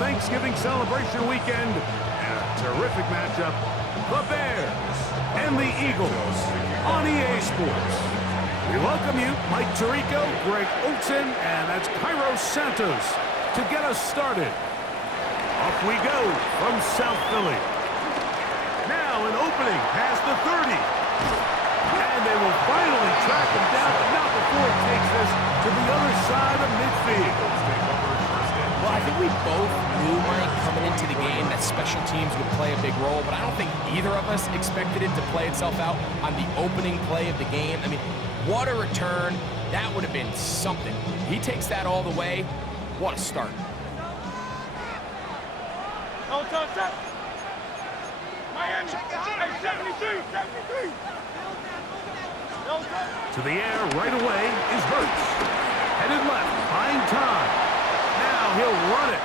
Thanksgiving celebration weekend and a terrific matchup. The Bears and the Eagles on EA Sports. We welcome you, Mike Tirico, Greg Olson, and that's Cairo Santos to get us started. Off we go from South Philly. Now an opening past the 30. And they will finally track him down, but not before he takes this to the other side of midfield. Well, I think we both knew, Mike, coming into the game that special teams would play a big role, but I don't think either of us expected it to play itself out on the opening play of the game. I mean, what a return. That would have been something. He takes that all the way. What a start. No touch. Miami, 73. To the air right away is Hurts. Headed left, buying time. Now he'll run it.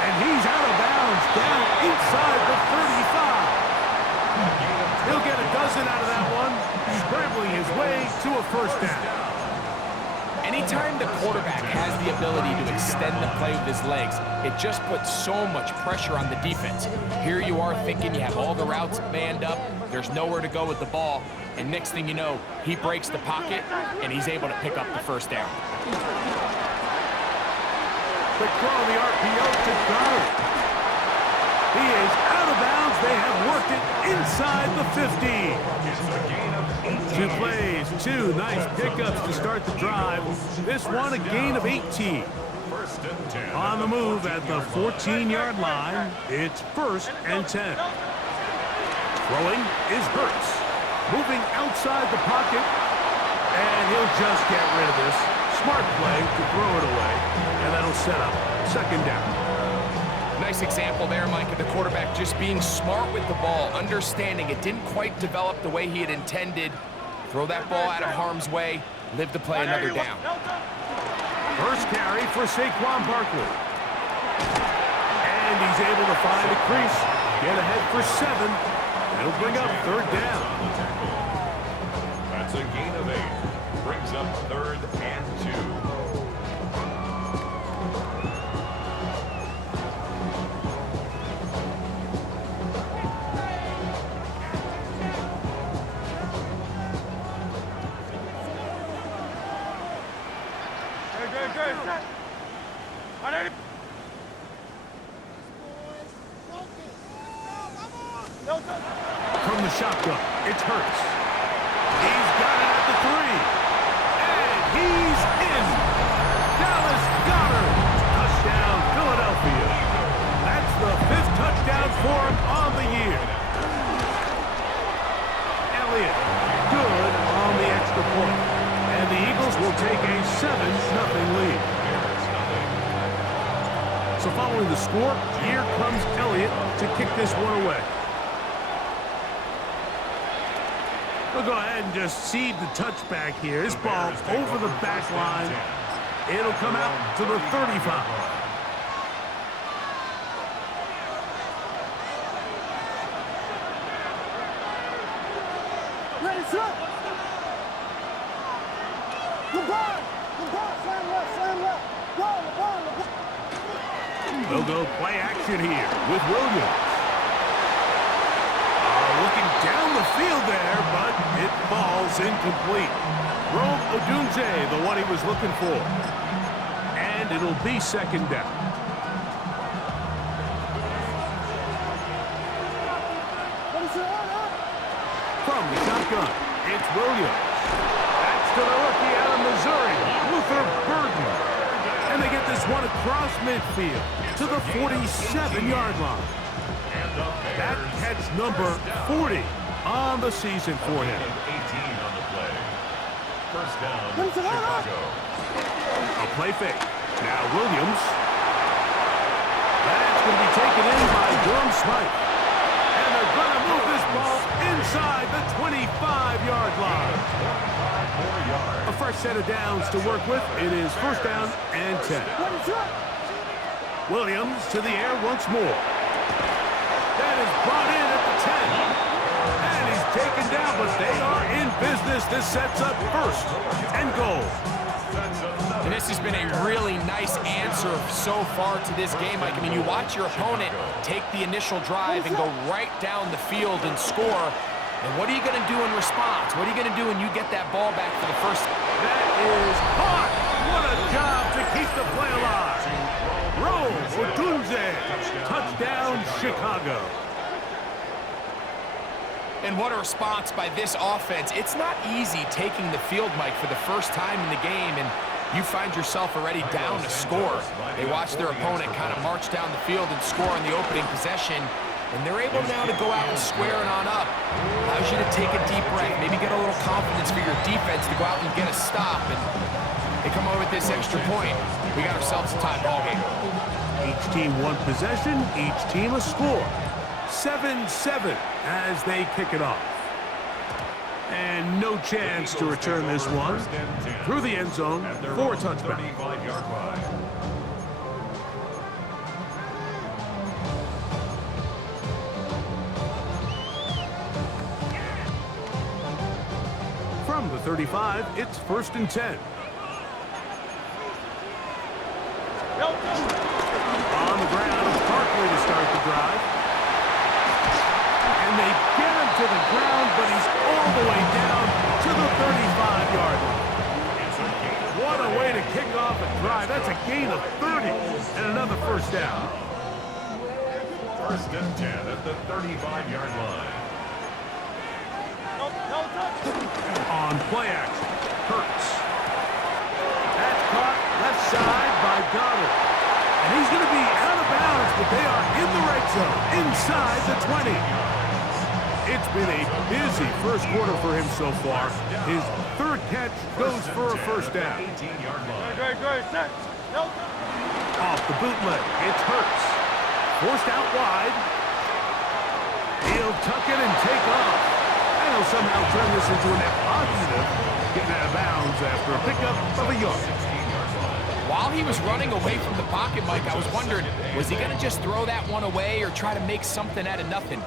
And he's out of bounds down inside the 35. He'll get a dozen out of that one, scrambling his way to a first down. Anytime the quarterback has the ability to extend the play with his legs, it just puts so much pressure on the defense. Here you are thinking you have all the routes manned up, there's nowhere to go with the ball, and next thing you know, he breaks the pocket, and he's able to pick up the first down. Quick throw on the RPO to Goddard. He is out of bounds. They have worked it inside the 50. 2 plays, 2 nice pickups to start the drive. This one a gain of 18. On the move at the 14-yard line, it's 1st and 10. Throwing is Hurts. Moving outside the pocket, and he'll just get rid of this. Smart play to throw it away, and that'll set up 2nd down. Nice example there, Mike, of the quarterback just being smart with the ball, understanding it didn't quite develop the way he had intended. Throw that ball out of harm's way, live to play another down. First carry for Saquon Barkley. And he's able to find a crease, get ahead for 7. That'll bring up 3rd down. That's a gain of 8. Brings up 3rd and 2. From the shotgun, it's Hurts. He's got it at the 3. And he's in. Dallas Goedert. Touchdown, Philadelphia. That's the 5th touchdown for him on the year. Elliott, good on the extra point. And the Eagles will take a 7-0 lead. So following the score, here comes Elliott to kick this one away. We'll go ahead and just cede the touchback here. This ball over the back line. It'll come out to the 35. Ready, set. LeBron, slam left. LeBron. They'll go play action here with Williams. Looking down the field there, but it falls incomplete. Rome Odunze, the one he was looking for. And it'll be 2nd down. From the shotgun, it's Williams. That's to the rookie out of Missouri, Luther Burden. And they get this one across midfield to the 47-yard line. That catch number 40 on the season for him. 18 on the play. First down, Chicago. A play fake. Now Williams. That's going to be taken in by Durham Smythe. And they're going to move this ball inside the 25-yard line. A fresh set of downs to work with. It is 1st down and 10. Williams to the air once more. That is brought in at the 10. And he's taken down, but they are in business. This sets up 1st and goal. And this has been a really nice answer so far to this game, Mike. I mean, you watch your opponent take the initial drive and go right down the field and score. And what are you going to do in response? What are you going to do when you get that ball back for the first? That is hot. What a job to keep the play alive. Roll Odunze. Touchdown, Chicago. And what a response by this offense. It's not easy taking the field, Mike, for the first time in the game, and you find yourself already down to score. They watch their opponent kind of march down the field and score on the opening possession, and they're able now to go out and square it on up. Allows you to take a deep breath, maybe get a little confidence for your defense to go out and get a stop, and they come over with this extra point. We got ourselves a tie ball game. Each team one possession, each team a score. 7-7 as they kick it off. And no chance to return this one through the end zone for a touchback. From the 35, it's 1st and 10. On the ground, it's Barkley to start the drive. And they get him to the ground, but he's all the way down to the 35-yard line. What a way to kick off a drive. That's a gain of 30 and another first down. 1st and 10 at the 35-yard line. On play action, Hurts. That's caught left side by Goddard. And he's going to be out of bounds, but they are in the red zone, inside the 20. It's been a busy first quarter for him so far. His 3rd catch goes for a first down. Off the bootleg, it's Hurts. Forced out wide. He'll tuck it and take off. And he'll somehow turn this into a net positive, getting out of bounds after a pickup of a yard. While he was running away from the pocket, Mike, I was wondering, was he going to just throw that one away or try to make something out of nothing?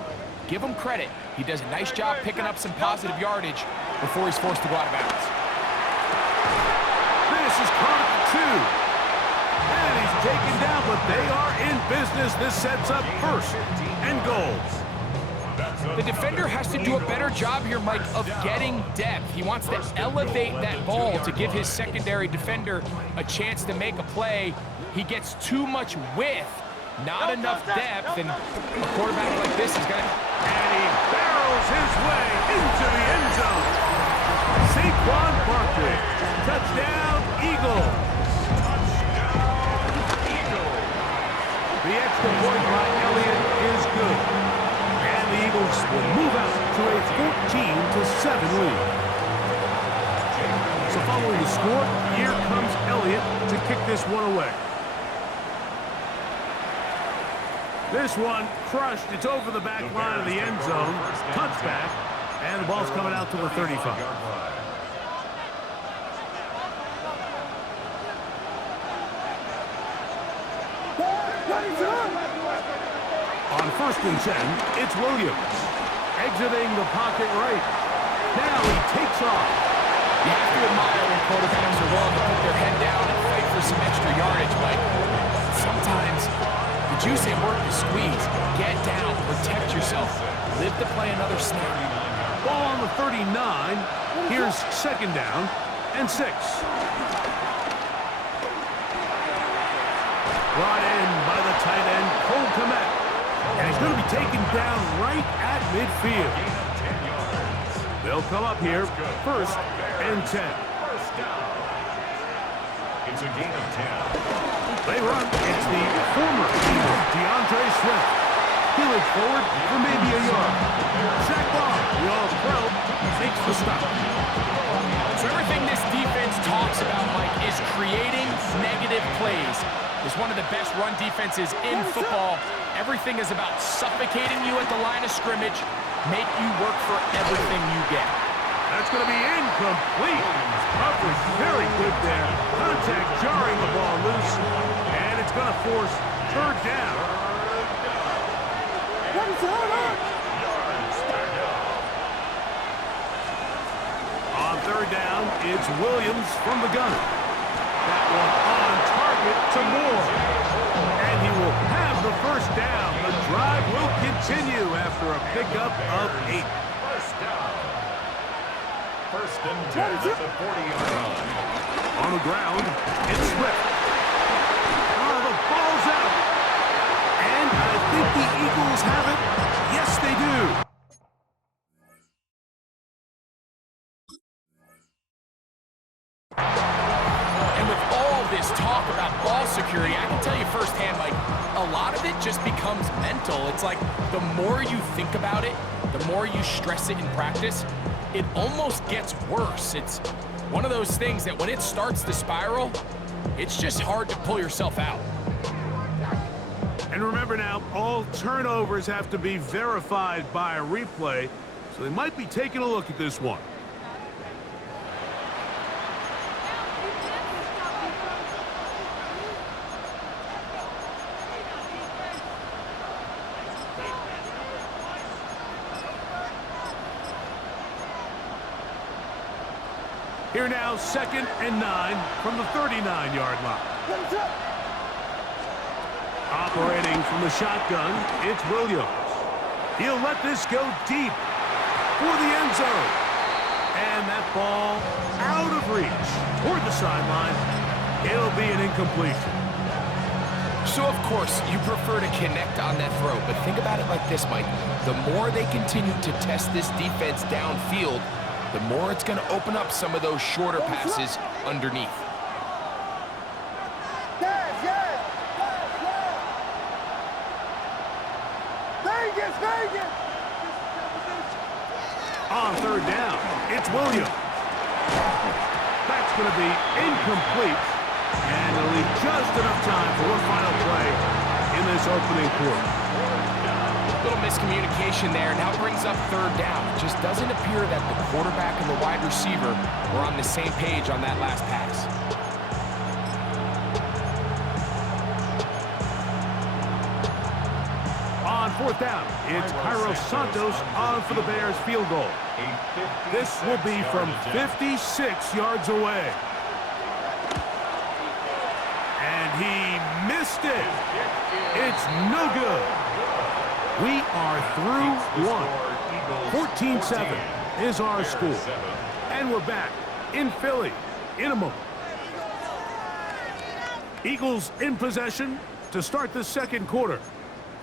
Give him credit. He does a nice job picking up some positive yardage before he's forced to go out of bounds. This is caught at the 2. And he's taken down, but they are in business. This sets up 1st and goal. The defender has to do a better job here, Mike, of getting depth. He wants to elevate that ball to give his secondary defender a chance to make a play. He gets too much width, not enough depth, and a quarterback like this is going to... And he barrels his way into the end zone. Saquon Barkley. Touchdown, Eagles. The extra point by Elliott is good. And the Eagles will move out to a 14-7 lead. So following the score, here comes Elliott to kick this one away. This one crushed. It's over the back line of the end zone. Touchback. And the ball's coming out to the 35. On 1st and 10, it's Williams. Exiting the pocket right. Now he takes off. You have to admire when quarterbacks are willing to put their head down and fight for some extra yardage, Mike. Sometimes the juice ain't worth the squeeze. Get down, protect yourself, live to play another snap. Ball on the 39. Here's 2nd down and 6. Brought in by the tight end, Cole Kmet. And he's going to be taken down right at midfield. They'll come up here, 1st and 10. It's a gain of 10. They run. It's the former Eagle, DeAndre Swift. He leads forward for maybe a yard. Zach Ball, the All-Pro, makes the stop. So everything this defense talks about, Mike, is creating negative plays. It's one of the best run defenses in football. Everything is about suffocating you at the line of scrimmage, make you work for everything you get. That's going to be incomplete. Coverage very good there. Contact jarring the ball loose. And it's going to force 3rd down. On 3rd down, it's Williams from the gun. That one on target to Moore. And he will have the first down. The drive will continue after a pickup of 8. First down. First and 10 at the 40-yard line. On the ground, it's Swift. Oh, the ball's out. And I think the Eagles have it. Yes, they do. And with all this talk about ball security, I can tell you firsthand, Mike, a lot of it just becomes mental. It's like the more you think about it, the more you stress it in practice, it almost gets worse. It's one of those things that when it starts to spiral, it's just hard to pull yourself out. And remember now, all turnovers have to be verified by a replay, so they might be taking a look at this one. Here now, 2nd and 9 from the 39-yard line. Operating from the shotgun, it's Williams. He'll let this go deep for the end zone. And that ball out of reach toward the sideline. It'll be an incompletion. So, of course, you prefer to connect on that throw, but think about it like this, Mike. The more they continue to test this defense downfield, the more it's going to open up some of those shorter passes underneath. Vegas! On 3rd down, it's Williams. That's going to be incomplete, and it'll leave just enough time for one final play in this opening quarter. Little miscommunication there, now brings up 3rd down. It just doesn't appear that the quarterback and the wide receiver were on the same page on that last pass. On 4th down, it's Cairo Santos on for the Bears field goal. This will be from 56 yards away. And he missed it. It's no good. We are through one. 14-7 is our score. And we're back in Philly in a moment. Eagles in possession to start the second quarter,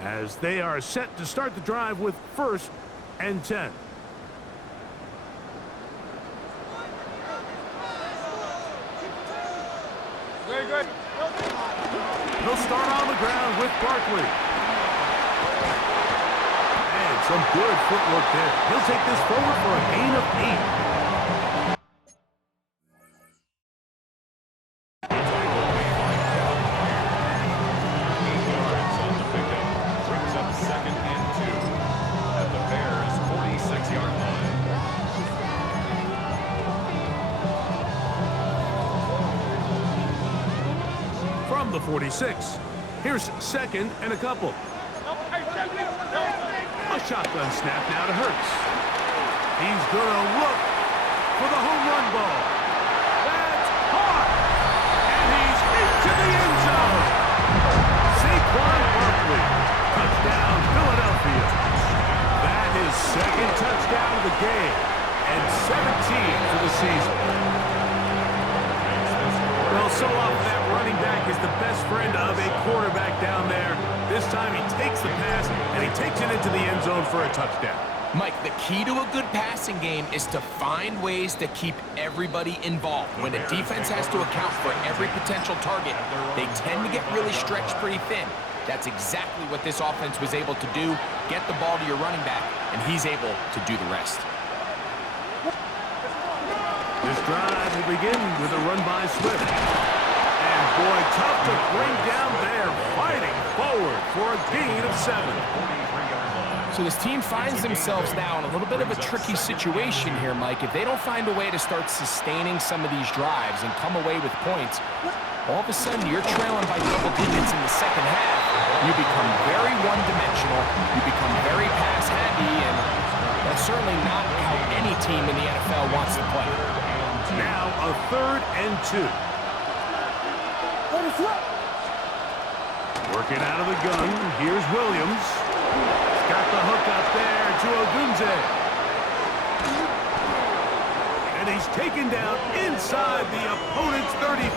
as they are set to start the drive with 1st and 10. Very good. They'll start on the ground with Barkley. And some good footwork there. He'll take this forward for a gain of 8. From the 46, here's 2nd and a couple. A shotgun snap now to Hurts. He's gonna look for the home run ball. That's caught, and he's into the end zone. Saquon Barkley, touchdown Philadelphia. That is 2nd touchdown of the game, and 17 for the season. Well, so often that running back is the best friend of a quarterback down there. This time he takes the pass, and he takes it into the end zone for a touchdown. Mike, the key to a good passing game is to find ways to keep everybody involved. When a defense has to account for every potential target, they tend to get really stretched pretty thin. That's exactly what this offense was able to do. Get the ball to your running back, and he's able to do the rest. This drive will begin with a run by Swift. And boy, tough to bring down there, fighting forward for a gain of 7. So this team finds themselves now in a little bit of a tricky situation here, Mike. If they don't find a way to start sustaining some of these drives and come away with points, all of a sudden you're trailing by double digits in the second half. You become very one-dimensional, you become very pass-heavy, and that's certainly not how any team in the NFL wants to play. Now a 3rd and 2. Working out of the gun, here's Williams. He's got the hook up there to Ogunze. And he's taken down inside the opponent's 35.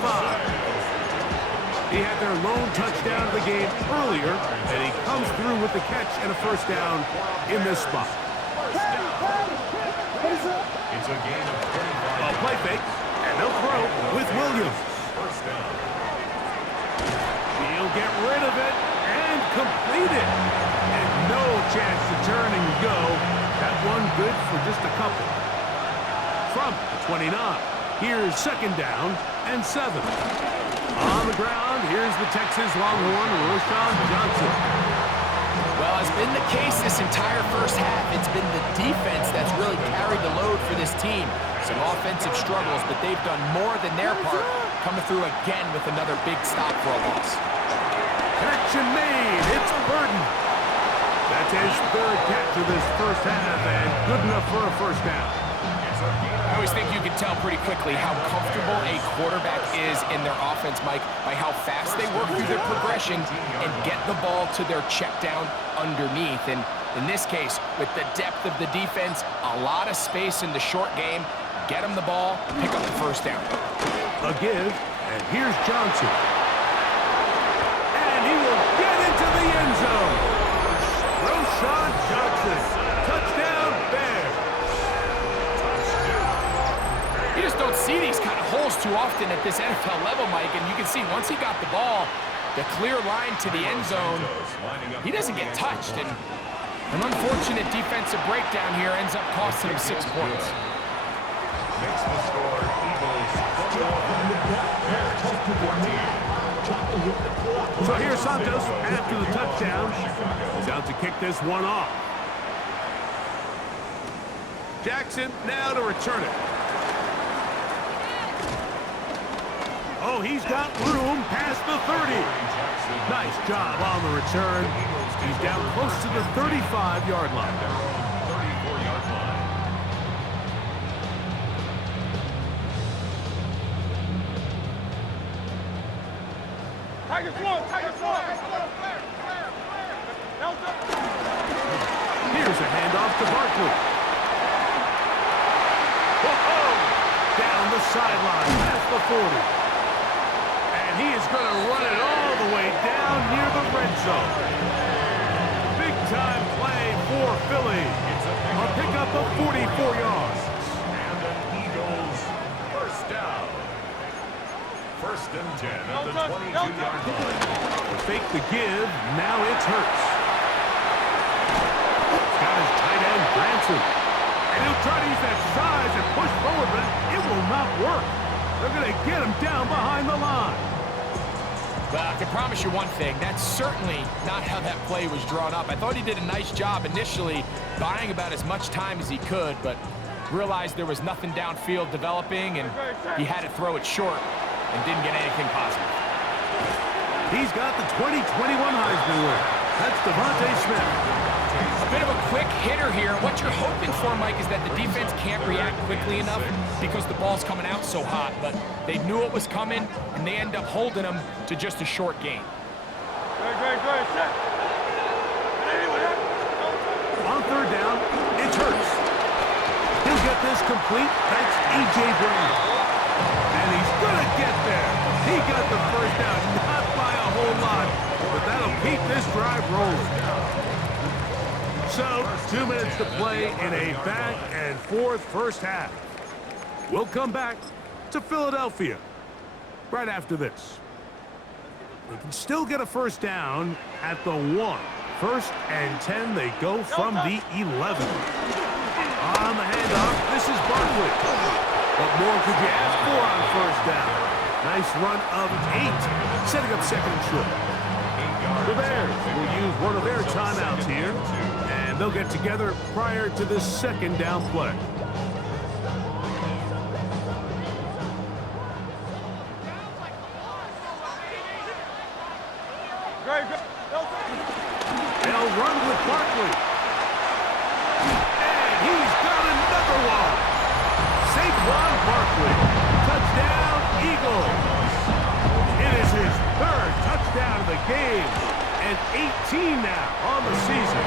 He had their lone touchdown of the game earlier, and he comes through with the catch and a first down in this spot. It's a gain of 25. A play fake, and they'll throw with Williams. First down. He'll get rid of it and complete it. And no chance to turn and go. That one good for just a couple. From the 29, here's second down and 7. On the ground, here's the Texas Longhorn, Roschon Johnson. Well, as been the case this entire first half, it's been the defense that's really carried the load for this team. Some offensive struggles, but they've done more than their part, coming through again with another big stop for a loss. Connection made. It's Burton. That's his third catch of this first half, and good enough for a first down. I always think you can tell pretty quickly how comfortable a quarterback is in their offense, Mike, by how fast they work through their progression and get the ball to their check down underneath. And in this case, with the depth of the defense, a lot of space in the short game, get them the ball, pick up the first down. A give, and here's Johnson. And he will get into the end zone. Roschon Johnson, touchdown Bears. You just don't see these kind of holes too often at this NFL level, Mike, and you can see once he got the ball, the clear line to the end zone, he doesn't get touched, and an unfortunate defensive breakdown here ends up costing him 6 points. Makes the score Eagles 21, Bears 14. So here's Santos after the touchdown. He's out to kick this one off. Jackson now to return it. Oh, he's got room past the 30. Nice job on the return. He's down close to the 35-yard line. 34-yard line. Tigers one, Tigers one. Here's a handoff to Barkley. Whoa! Down the sideline, past the 40. And he is going to run it all the way down near the red zone. Big-time play for Philly. A pickup of 44 yards. And an Eagles first down. First and 10 at the 22-yard line. Fake the give, now it's Hurts. He's got his tight end, Branson. And he'll try to use that size and push forward, but it will not work. They're going to get him down behind the line. Well, I can promise you one thing, that's certainly not how that play was drawn up. I thought he did a nice job initially buying about as much time as he could, but realized there was nothing downfield developing, and he had to throw it short and didn't get anything positive. He's got the 2021 Heisman winner. That's Devontae Smith. A bit of a quick hitter here. What you're hoping for, Mike, is that the defense can't react quickly enough because the ball's coming out so hot, but they knew it was coming, and they end up holding them to just a short game. Good. Set. On third down, it's Hurts. He'll get this complete. That's A.J. Brown. And he's going to get there. He got the first down, not by a whole lot, but that'll keep this drive rolling. So, 2 minutes to play in a back-and-forth first half. We'll come back to Philadelphia right after this. They can still get a first down at the 1. First and 10, they go from the 11. On the handoff, this is Barkley. What more could you ask for on first down? Nice run of 8, setting up second and short. The Bears will use one of their timeouts here, and they'll get together prior to this second down play. They'll run with Barkley. And he's got another one. Saquon Barkley. Touchdown, Eagles. It is his touchdown of the game, and 18 now on the season.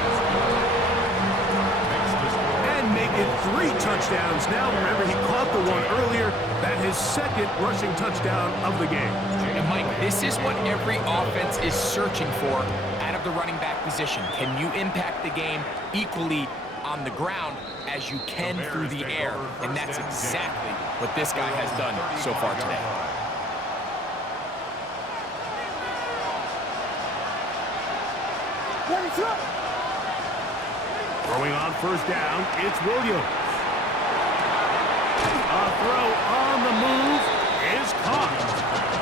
And making 3 touchdowns now. Remember, he caught the one earlier. That his second rushing touchdown of the game. And Mike, this is what every offense is searching for out of the running back position. Can you impact the game equally on the ground as you can through the air? And that's exactly what this guy has done so far today. Throwing on first down, it's Williams. A throw on the move is caught.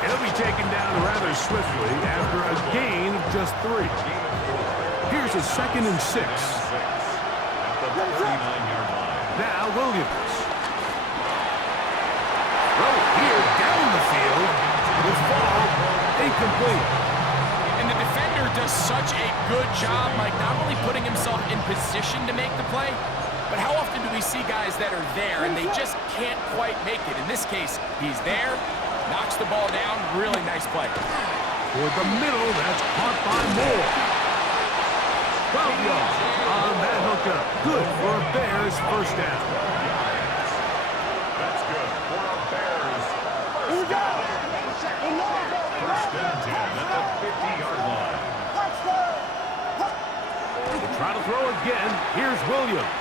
He'll be taken down rather swiftly after a gain of just 3. Here's a 2nd and 6. Now Williams. Throw here down the field. Will fall incomplete. And the defender does such a good job, like not only putting himself in position to make the play, but how often do we see guys that are there and they just can't quite make it? In this case, he's there, knocks the ball down, really nice play. Toward the middle, that's caught by Moore. 12 yards on that hookup. Good for a Bears first down. That's good for a Bears first down. First and 10 at the 50-yard line. We'll try to throw again. Here's Williams.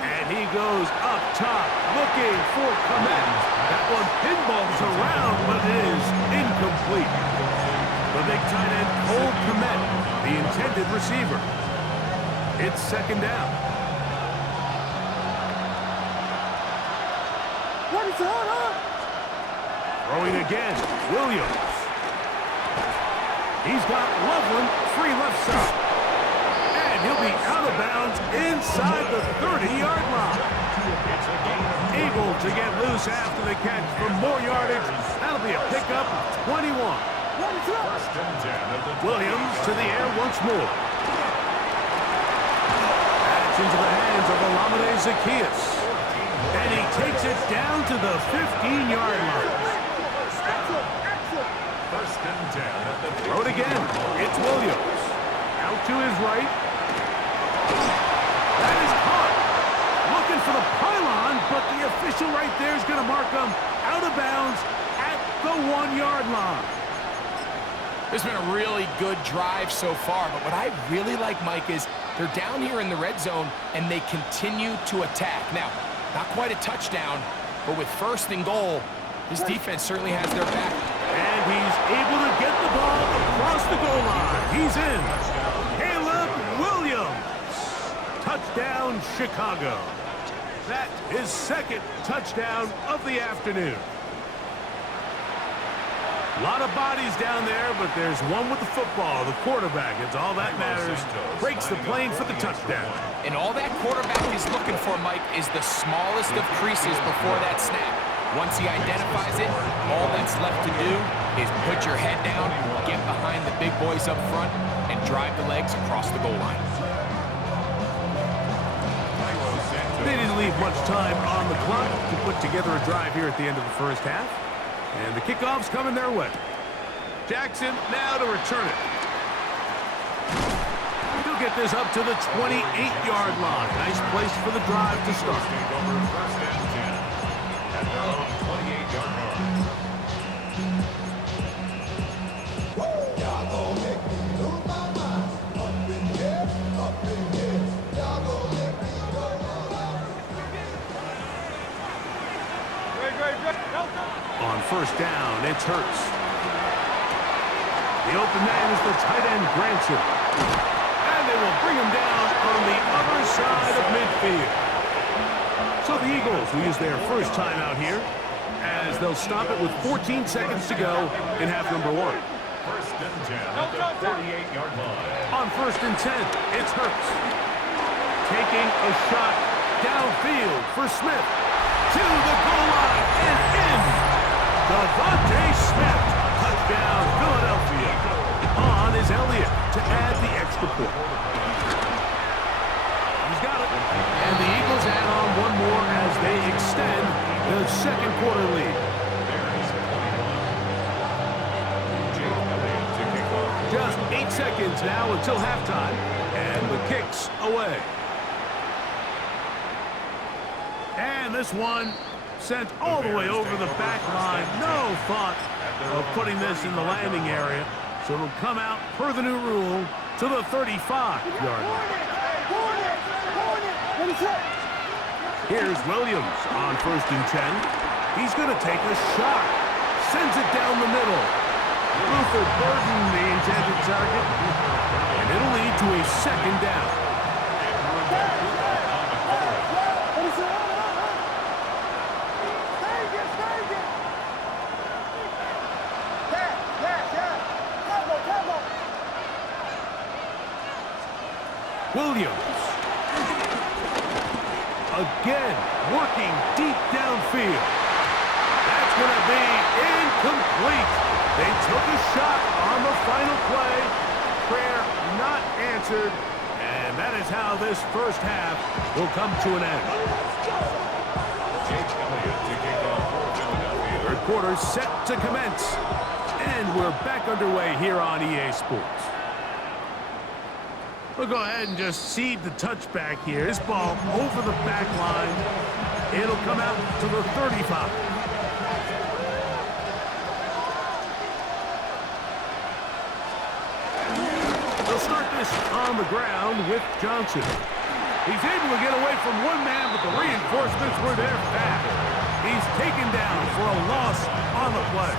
And he goes up top, looking for Kmet. That one pinballs around, but it is incomplete. The big tight end, Cole Kmet, the intended receiver. It's 2nd down. Throwing again, Williams. He's got Loveland free left side. And he'll be out of bounds inside the 30-yard line. Able to get loose after the catch for more yardage. That'll be a pickup of 21. First and 10 at the Williams to the air once more. That's into the hands of Olamide Zaccheaus. And he takes it down to the 15-yard line. First and 10 at the 50. Throw it again. It's Williams. Out to his right. That is caught. Looking for the pylon, but the official right there is going to mark him out of bounds at the 1-yard line. It's been a really good drive so far, but what I really like, Mike, is they're down here in the red zone, and they continue to attack. Now, not quite a touchdown, but with 1st and goal, his defense certainly has their back. And he's able to get the ball across the goal line. He's in. Caleb Williams. Touchdown, Chicago. That is 2nd touchdown of the afternoon. A lot of bodies down there, but there's one with the football, the quarterback. It's all that matters. Breaks the plane for the touchdown. And all that quarterback is looking for, Mike, is the smallest of creases before that snap. Once he identifies it, all that's left to do is put your head down, get behind the big boys up front, and drive the legs across the goal line. They didn't leave much time on the clock to put together a drive here at the end of the first half. And the kickoff's coming their way. Jackson now to return it. He'll get this up to the 28-yard line. Nice place for the drive to start. First and 10 at their own 28-yard line. On first down, it's Hurts. The open man is the tight end, Granson. And they will bring him down on the other side of midfield. So the Eagles will use their first time out here as they'll stop it with 14 seconds to go in half number 1. First and 10 at the 48-yard line. On first and 10, it's Hurts. Taking a shot downfield for Smith. To the goal line and in. Devontae Smith. Touchdown, Philadelphia. On is Elliott to add the extra point. He's got it. And the Eagles add on one more as they extend the second quarter lead. seconds now until halftime, and the kick's away. And this one sent all the way over the back line. No thought of putting this in the landing area. So it'll come out, per the new rule, to the 35-yard line. Here's Williams on 1st and 10. He's going to take a shot. Sends it down the middle. Luther Burden, the intended target. And it'll lead to a 2nd down. Williams. Again, working deep downfield. That's going to be incomplete. They took a shot on the final play. Prayer not answered. And that is how this first half will come to an end. Jake Elliott to kick off for Philadelphia. Third quarter set to commence. And we're back underway here on EA Sports. We'll go ahead and just seed the touchback here. This ball over the back line. It'll come out to the 35. They'll start this on the ground with Johnson. He's able to get away from one man, but the reinforcements were there fast. He's taken down for a loss on the play.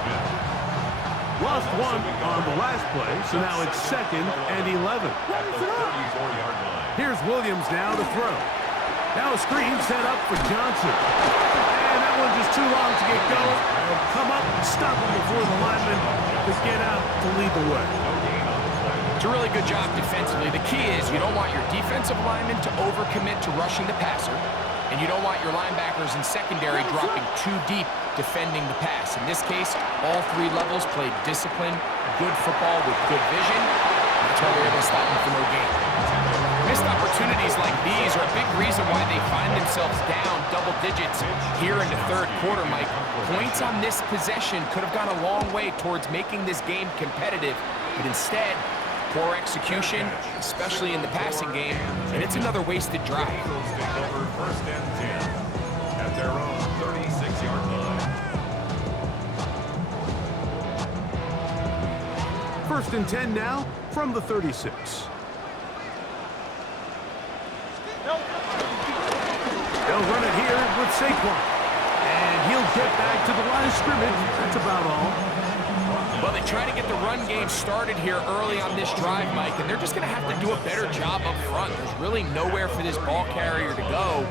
Lost one on the last play, so now it's 2nd and 11. At the 34-yard line. Here's Williams now to throw. Now a screen set up for Johnson. And that one just too long to get going. They'll come up and stop him before the lineman to get out to lead the way. It's a really good job defensively. The key is you don't want your defensive linemen to overcommit to rushing the passer, and you don't want your linebackers in secondary dropping too deep defending the pass. In this case, all 3 levels played disciplined, good football with good vision. That's why they're able to stop them for no gain. Missed opportunities like these are a big reason why they find themselves down double digits here in the third quarter, Mike. Points on this possession could have gone a long way towards making this game competitive, but instead, poor execution, especially in the passing game, and it's another wasted drive. Eagles take over 1st and 10 at their own 36-yard line. 1st and 10 now from the 36. They'll run it here with Saquon. And he'll get back to the line of scrimmage. That's about all. Well, they try to get the run game started here early on this drive, Mike, and they're just going to have to do a better job up front. There's really nowhere for this ball carrier to go.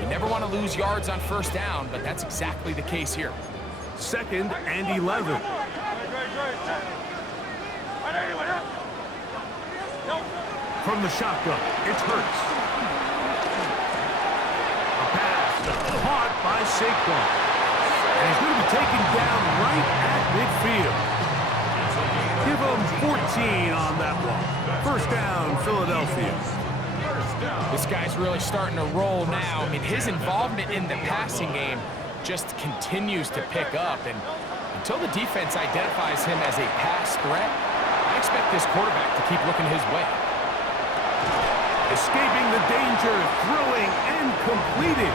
You never want to lose yards on 1st down, but that's exactly the case here. 2nd and 11. From the shotgun, it's Hurts. A pass caught by Saquon. And he's going to be taken down right at midfield. Give him 14 on that one. 1st down, Philadelphia. This guy's really starting to roll now. I mean, his involvement in the passing game just continues to pick up. And until the defense identifies him as a pass threat, I expect this quarterback to keep looking his way. Escaping the danger, throwing, and completing.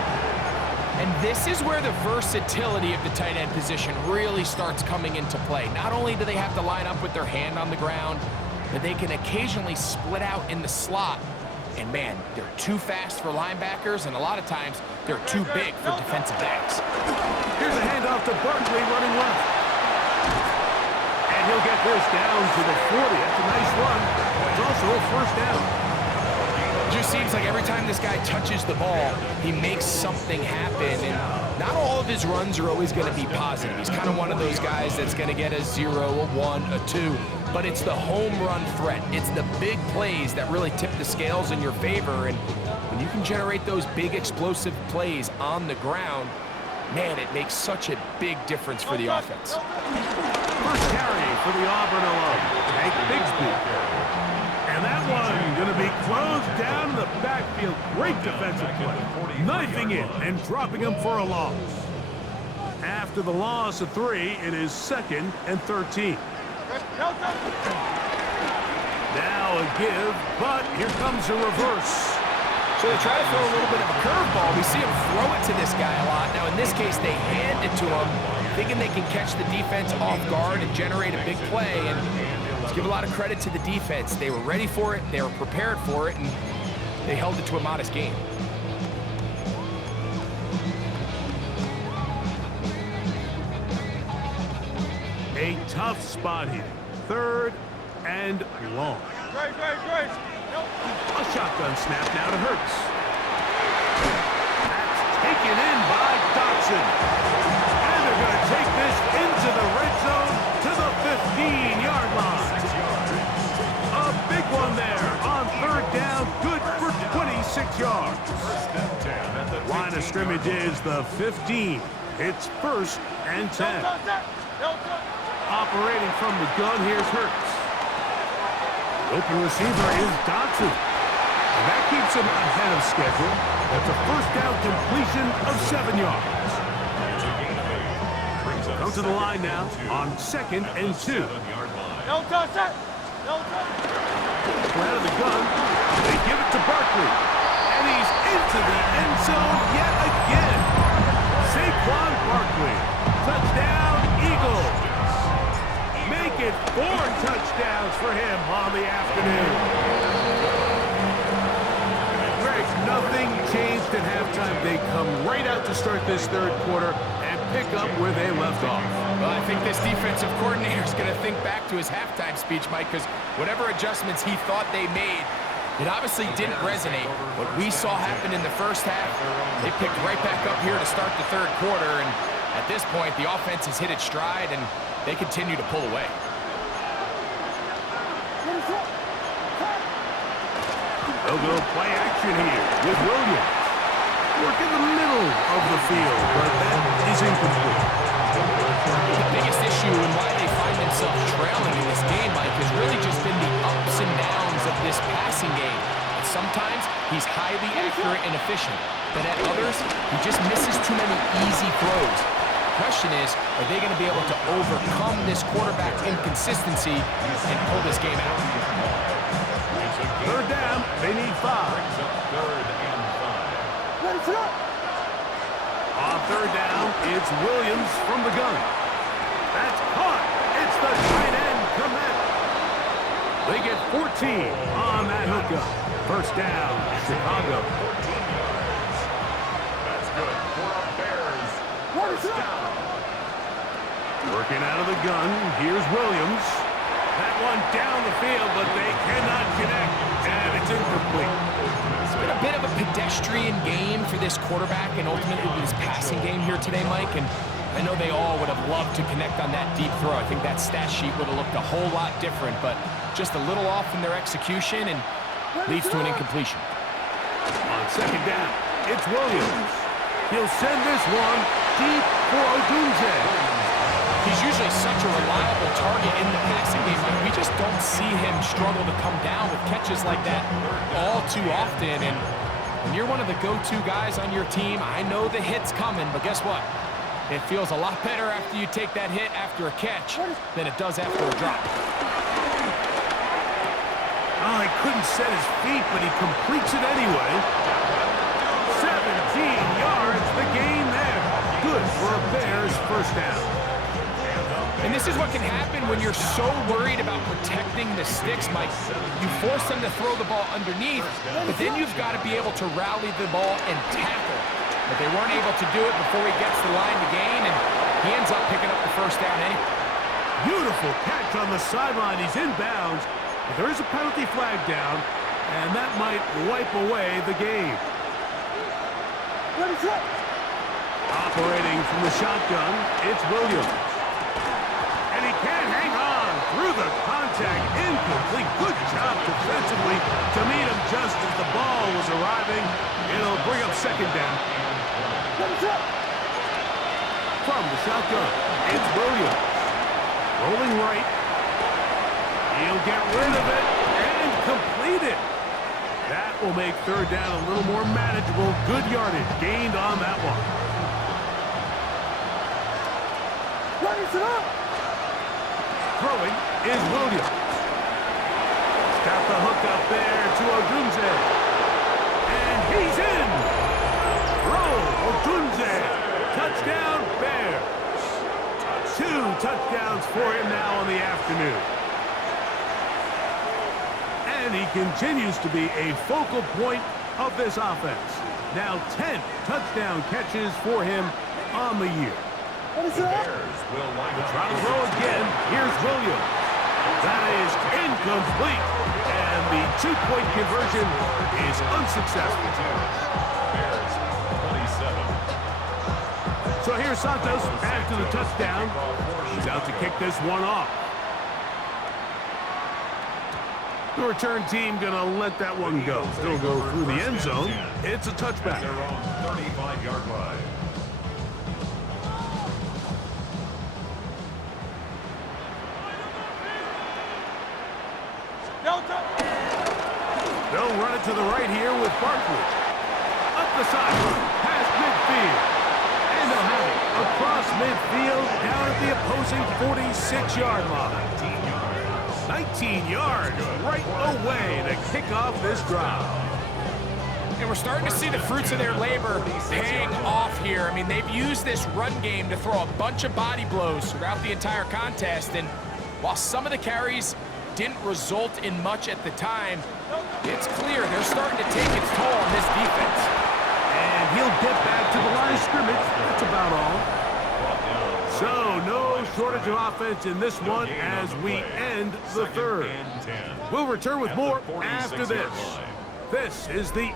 And this is where the versatility of the tight end position really starts coming into play. Not only do they have to line up with their hand on the ground, but they can occasionally split out in the slot. And man, they're too fast for linebackers, and a lot of times they're too big for defensive backs. Here's a handoff to Barkley running left. And he'll get this down to the 40. That's a nice run. It's also a 1st down. It just seems like every time this guy touches the ball, he makes something happen. And not all of his runs are always going to be positive. He's kind of one of those guys that's going to get a 0, a 1, a 2. But it's the home run threat. It's the big plays that really tip the scales in your favor. And when you can generate those big explosive plays on the ground, man, it makes such a big difference for the offense. First carry for the Auburn alum, Tank Bigsby. And that one going to be closed down in the backfield. Great defensive play. Knifing it and dropping him for a loss. After the loss of 3, it is 2nd and 13. give, but here comes a reverse. So they try to throw a little bit of a curveball. We see them throw it to this guy a lot. Now, in this case, they hand it to him, thinking they can catch the defense off guard and generate a big play. And let's give a lot of credit to the defense. They were ready for it, they were prepared for it, and they held it to a modest game. A tough spot here. 3rd and long. Great. A shotgun snap now to Hurts. That's taken in by Dotson. And they're going to take this into the red zone to the 15-yard line. A big one there on 3rd down, good for 26 yards. Line of scrimmage is the 15. It's 1st and 10. Operating from the gun, here's Hurts. The open receiver is Dotson. And that keeps him ahead of schedule. That's a 1st down completion of 7 yards. Come to the line now on 2nd and 2. Don't touch that. Out of the gun, they give it to Barkley. And he's into the end zone yet again. Saquon Barkley. Touchdown, Eagles. Make it 4 touchdowns for him on the afternoon. Greg, nothing changed at halftime. They come right out to start this 3rd quarter and pick up where they left off. Well, I think this defensive coordinator is going to think back to his halftime speech, Mike, because whatever adjustments he thought they made, it obviously didn't resonate. What we saw happen in the 1st half, they picked right back up here to start the 3rd quarter, and at this point, the offense has hit its stride, and they continue to pull away. They'll go play action here with Williams. Work in the middle of the field, but that is incomplete. The biggest issue and why they find themselves trailing in this game, Mike, has really just been the ups and downs of this passing game. And sometimes he's highly accurate and efficient, but at others, he just misses too many easy throws. The question is, are they going to be able to overcome this quarterback inconsistency and pull this game out? 3rd down, they need 5. On 3rd down, it's Williams from the gun. That's caught. It's the tight end, Komet. They get 14 on that hookup. 1st down, Chicago. That's good for our Bears. 1st down. Working out of the gun, here's Williams. That one down the field, but they cannot connect, and it's incomplete. It's been a bit of a pedestrian game for this quarterback and ultimately this passing game here today, Mike, and I know they all would have loved to connect on that deep throw. I think that stat sheet would have looked a whole lot different, but just a little off in their execution and leads to an incompletion. On 2nd down, it's Williams. He'll send this one deep for Odunze. He's usually such a reliable target in the passing game, but we just don't see him struggle to come down with catches like that all too often. And when you're one of the go-to guys on your team, I know the hit's coming, but guess what? It feels a lot better after you take that hit after a catch than it does after a drop. Oh, he couldn't set his feet, but he completes it anyway. 17 yards, the gain there. Good for a Bears 1st down. And this is what can happen when you're so worried about protecting the sticks, Mike. You force them to throw the ball underneath, but then you've got to be able to rally the ball and tackle. But they weren't able to do it before he gets the line to gain, and he ends up picking up the 1st down anyway. Beautiful catch on the sideline. He's inbounds. But there is a penalty flag down, and that might wipe away the game. Operating from the shotgun, it's Williams. And he can't hang on through the contact. Incomplete. Good job defensively to meet him just as the ball was arriving. It'll bring up 2nd down. From the shotgun, it's Williams. Rolling right. He'll get rid of it and complete it. That will make 3rd down a little more manageable. Good yardage gained on that one. Throwing is Williams. Got the hook He's in. Roll Odunze. Touchdown, Bears. 2 touchdowns for him now in the afternoon. And he continues to be a focal point of this offense. Now 10 touchdown catches for him on the year. The Bears will line up. Try to throw again. Here's Williams. That is incomplete. And the 2-point conversion is unsuccessful. Bears 27. So here's Santos after the touchdown. He's out to kick this one off. The return team going to let that one go. Still go through the end zone. It's a touchback. Their own 35-yard line. They'll run it to the right here with Barkley. Up the sideline, past midfield. And they'll have it across midfield down at the opposing 46-yard line. 19 yards right away to kick off this drive. And we're starting to see the fruits of their labor paying off here. I mean, they've used this run game to throw a bunch of body blows throughout the entire contest. And while some of the carries didn't result in much at the time, it's clear they're starting to take its toll on this defense. And he'll get back to the line of scrimmage. That's about all. So, no shortage of offense in this one as we end the third. We'll return with more after this. This is the...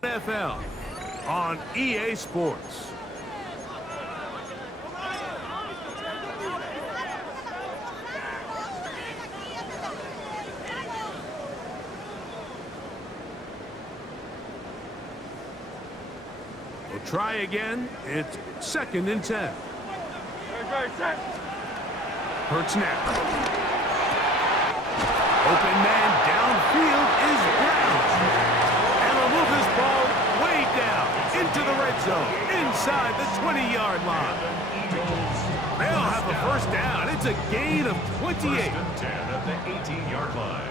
NFL on EA Sports. We'll try again. It's 2nd and 10. Hurts now. Open man downfield is Brown. And they'll move this ball way down into the red zone, inside the 20-yard line. They'll have a first down. It's a gain of 28. 1st and 10 at the 18-yard line.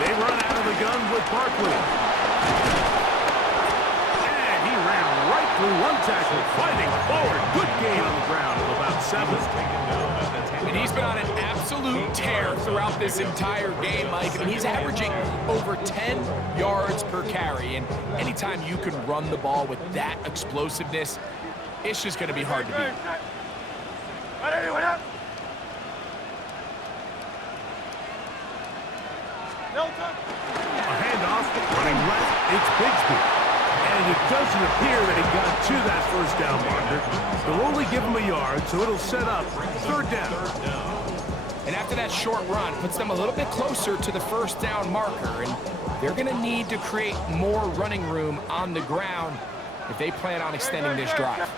They run out of the gun with Barkley. And he ran right through one tackle, fighting forward. Good gain on the ground of about 7. And he's been on an absolute tear throughout this entire game, Mike. I mean, he's averaging over 10 yards per carry. And anytime you can run the ball with that explosiveness, it's just going to be hard to beat. A handoff, running left, it's Bigsby. And it doesn't appear that he got to that first down marker. They'll only give him a yard, so it'll set up 3rd down. And after that short run, puts them a little bit closer to the first down marker. And they're going to need to create more running room on the ground if they plan on extending this drive.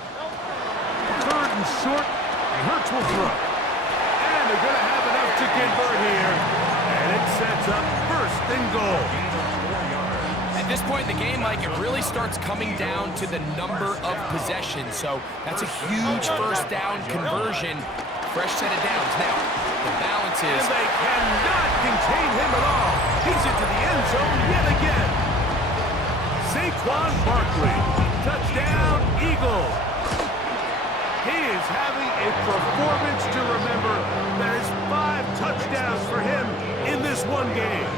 3rd and short, and Hurts will throw. And they're going to have enough to convert here. And it sets up 1st and goal. At this point in the game, Mike, it really starts coming down to the number of possessions. So that's a huge first down conversion. Fresh set of downs. Now, the balance is... And they cannot contain him at all. He's into the end zone yet again. Saquon Barkley. Touchdown, Eagles. He is having a performance to remember. That is 5 touchdowns for him in this one game.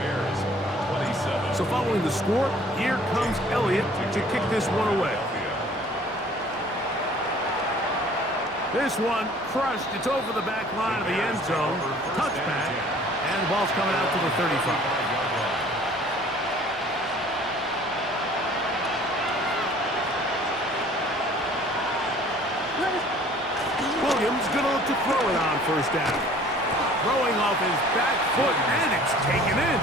Bears 27. So following the score, here comes Elliott to kick this one away. This one crushed. It's over the back line of the end zone. Touchback. And the ball's coming out to the 35. Williams going to look to throw it on first down. Throwing off his back foot, and it's taken in.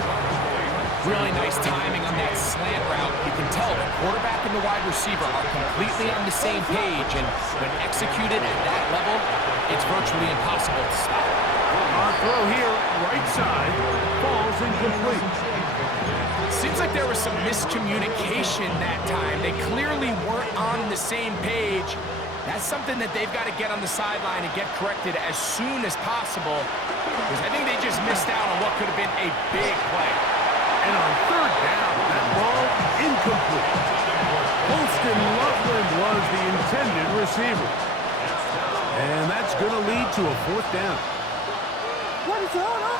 Really nice timing on that slant route. You can tell the quarterback and the wide receiver are completely on the same page, and when executed at that level, it's virtually impossible to stop. On throw here, right side, falls incomplete. Seems like there was some miscommunication that time. They clearly weren't on the same page. That's something that they've got to get on the sideline and get corrected as soon as possible, because I think they just missed out on what could have been a big play. And on third down, that ball incomplete. Holston Loveland was the intended receiver. And that's going to lead to a fourth down. What is going on?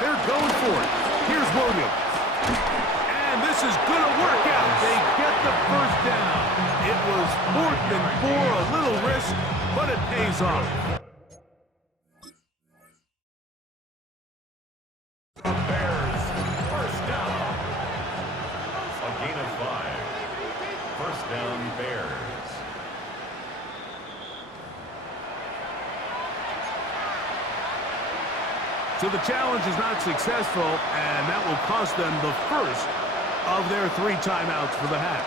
They're going for it. Here's Williams. And this is going to work out. They get the first down. It was 4th and 4, a little risk, but it pays off. The Bears, first down. A gain of 5. First down, Bears. So the challenge is not successful, and that will cost them the first of their 3 timeouts for the half.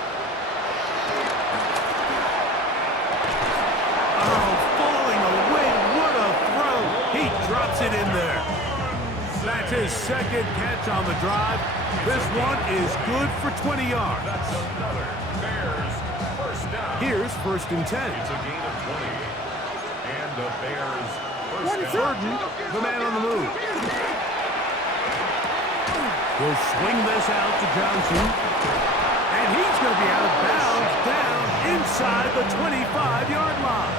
Oh, falling away, what a throw. He drops it in there. That's his second catch on the drive. This one is good for 20 yards. That's another Bears first down. Here's 1st and 10. It's a gain of 20. And the Bears first down. Burton, the man on the move. He'll swing this out to Johnson. And he's going to be out of bounds down inside the 25-yard line.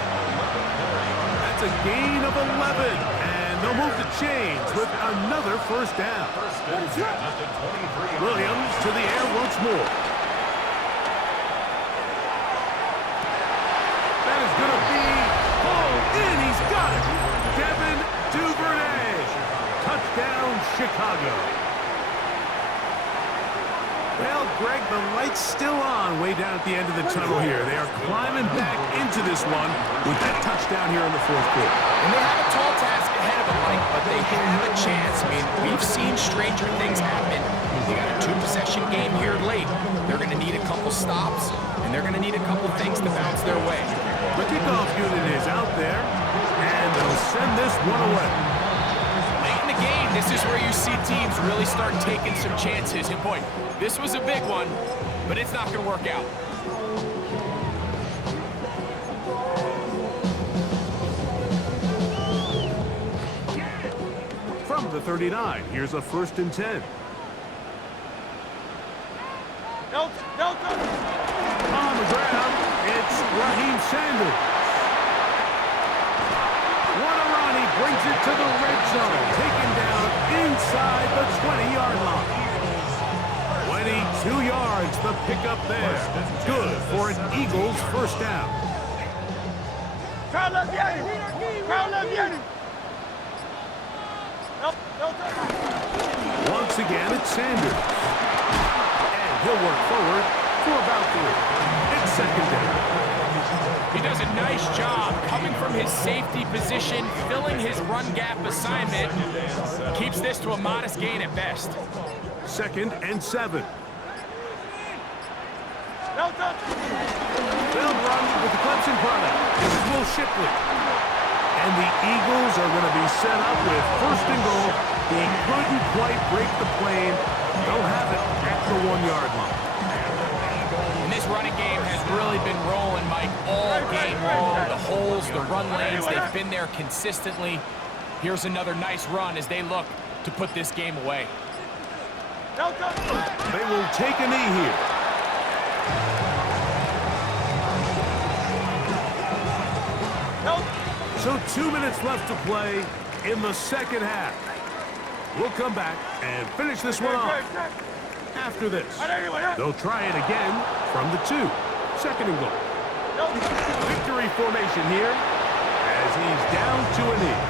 That's a gain of 11. And they'll move the chains with another first down. First and 10 at the 23. Williams to the air once more. That is going to be pulled in. He's got it. Devin Duvernay. Touchdown, Chicago. Well, Greg, the light's still on way down at the end of the tunnel here. They are climbing back into this one with that touchdown here in the 4th quarter. And they have a tall task ahead of them, Mike, but they have a chance. I mean, we've seen stranger things happen. They got a 2-possession game here late. They're going to need a couple stops, and they're going to need a couple things to bounce their way. The kickoff unit is out there, and they'll send this one away. Late in the game, this is where you see teams really start taking some chances. And boy, this was a big one, but it's not going to work out. From the 39, here's a 1st and 10. No. On the ground, it's Raheem Sanders. Guarani brings it to the red zone, taken down inside the 20-yard line. 22 yards, the pickup there. Good for an Eagles first down. Crowd left Yanni. Crowd left Yanni. No. Once again, it's Sanders. And he'll work forward for about 3. It's 2nd down. He does a nice job coming from his safety position, filling his run gap assignment. Keeps this to a modest gain at best. 2nd and 7. No touch. They'll run with the Clemson product. This is Will Shipley. And the Eagles are going to be set up with 1st and goal. He couldn't quite break the plane. They'll have it at the 1-yard line. And this running game has really been rolling, Mike, all game long. The holes, the run lanes, they've been there consistently. Here's another nice run as they look to put this game away. No touch. They will take a knee here. No. So 2 minutes left to play in the 2nd half. We'll come back and finish this one off after this. They'll try it again from the 2. 2nd and goal. Victory formation here as he's down to a knee.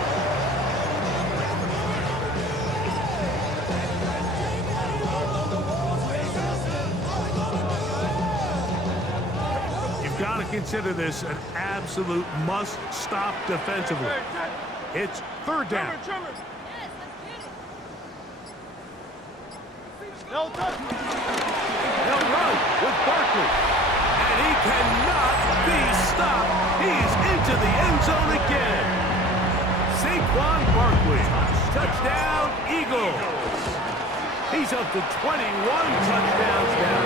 You've got to consider this an absolute must-stop defensively. It's 3rd down. No touch. They'll run with Barkley. quickly. Touchdown, Eagles. He's up to 21 touchdowns now.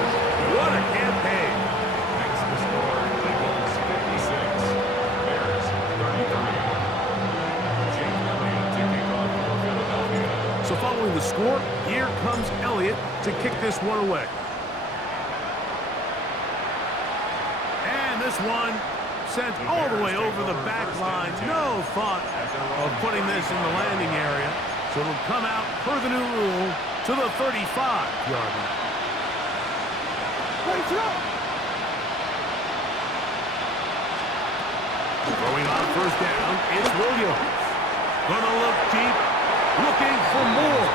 What a campaign. Makes the score Eagles 56, Bears 33. Jake Elliott to kick off for Philadelphia. So following the score, here comes Elliott to kick this one away. And this one sent all the way over the back line. No thought of putting this in the landing area. So it'll come out per the new rule to the 35-yard line. Throwing on first down, it's Williams. Gonna look deep, looking for more.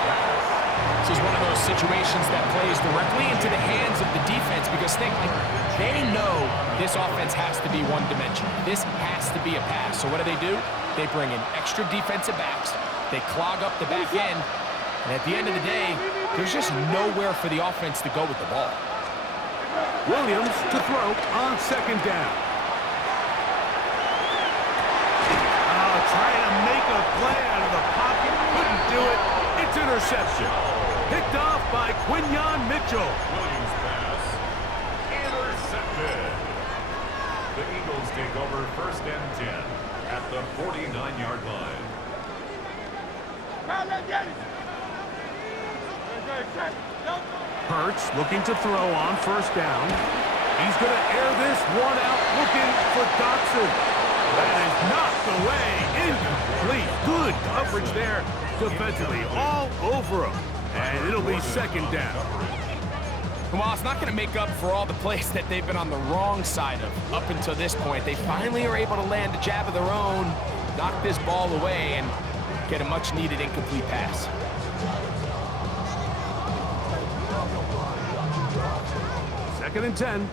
This is one of those situations that plays directly into the hands of the defense because they know this offense has to be one-dimensional. This has to be a pass. So what do? They bring in extra defensive backs. They clog up the back end. And at the end of the day, there's just nowhere for the offense to go with the ball. Williams to throw on second down. Trying to make a play out of the pocket. Couldn't do it. It's interception. Picked off by Quinyon Mitchell. Williams pass intercepted. The Eagles take over first and 10 at the 49-yard line. Hurts looking to throw on first down. He's going to air this one out looking for Dotson. That is knocked away. Incomplete. Good coverage there defensively. All over him. And it'll be second down. Well, it's not going to make up for all the plays that they've been on the wrong side of up until this point. They finally are able to land a jab of their own, knock this ball away, and get a much-needed incomplete pass. Second and 10.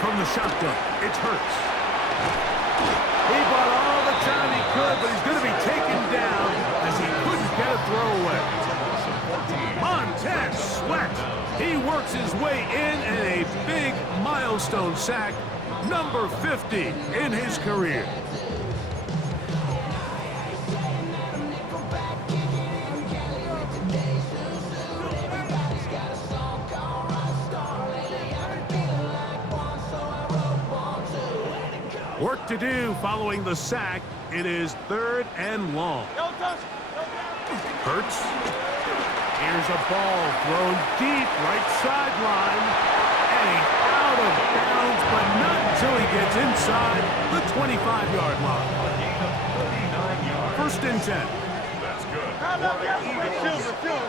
From the shotgun, it's Hurts. He bought all the time he could, but he's going to be taken down as he couldn't get a throwaway. Montez Sweat. He works his way in and a big milestone sack, number 50 in his career. Work to do following the sack. It is third and long. Hurts. Here's a ball thrown deep right sideline. And he's out of bounds, but not until he gets inside the 25-yard line. First and 10. That's good.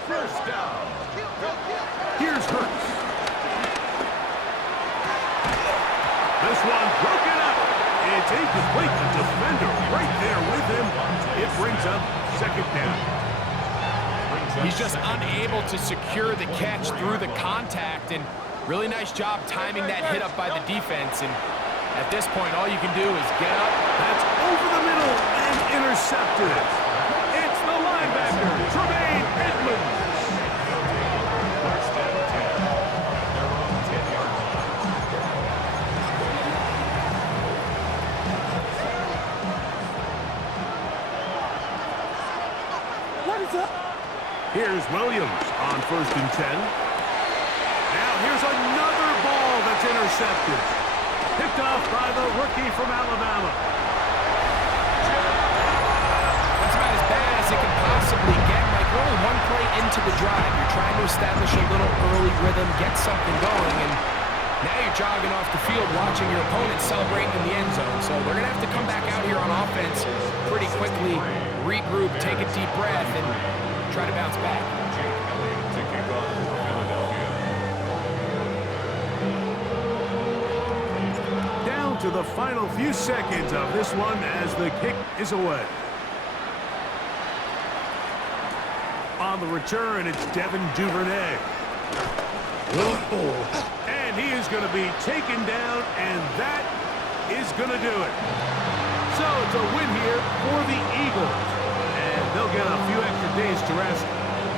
First down. Here's Hurts. This one broken up. It's incomplete. The defender right there with him. It brings up second down. He's just unable to secure the catch through the contact, and really nice job timing that hit up by the defense. And at this point, all you can do is get up. That's over the middle and intercepted. It's the linebacker, Tremaine Edmonds. First and 10. Their own 10-yard line. Here's Williams on first and 10. Now here's another ball that's intercepted. Picked off by the rookie from Alabama. That's about as bad as it can possibly get. Like, we're only one play into the drive. You're trying to establish a little early rhythm, get something going, and now you're jogging off the field watching your opponent celebrating in the end zone. So they're going to have to come back out here on offense pretty quickly, regroup, take a deep breath, and try to bounce back. Jake Elliott to kick off for Philadelphia. Down to the final few seconds of this one as the kick is away. On the return, it's Devin Duvernay. And he is going to be taken down, and that is going to do it. So it's a win here for the Eagles. And they'll get a few extra days to rest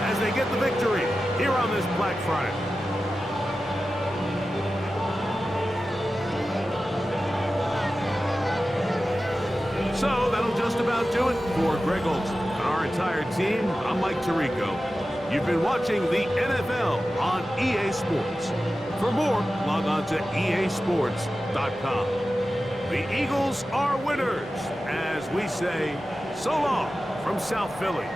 as they get the victory here on this Black Friday. just about do it for Greg Olson and our entire team. I'm Mike Tirico. You've been watching the NFL on EA Sports. For more, log on to easports.com. The Eagles are winners, as we say, so long from South Philly.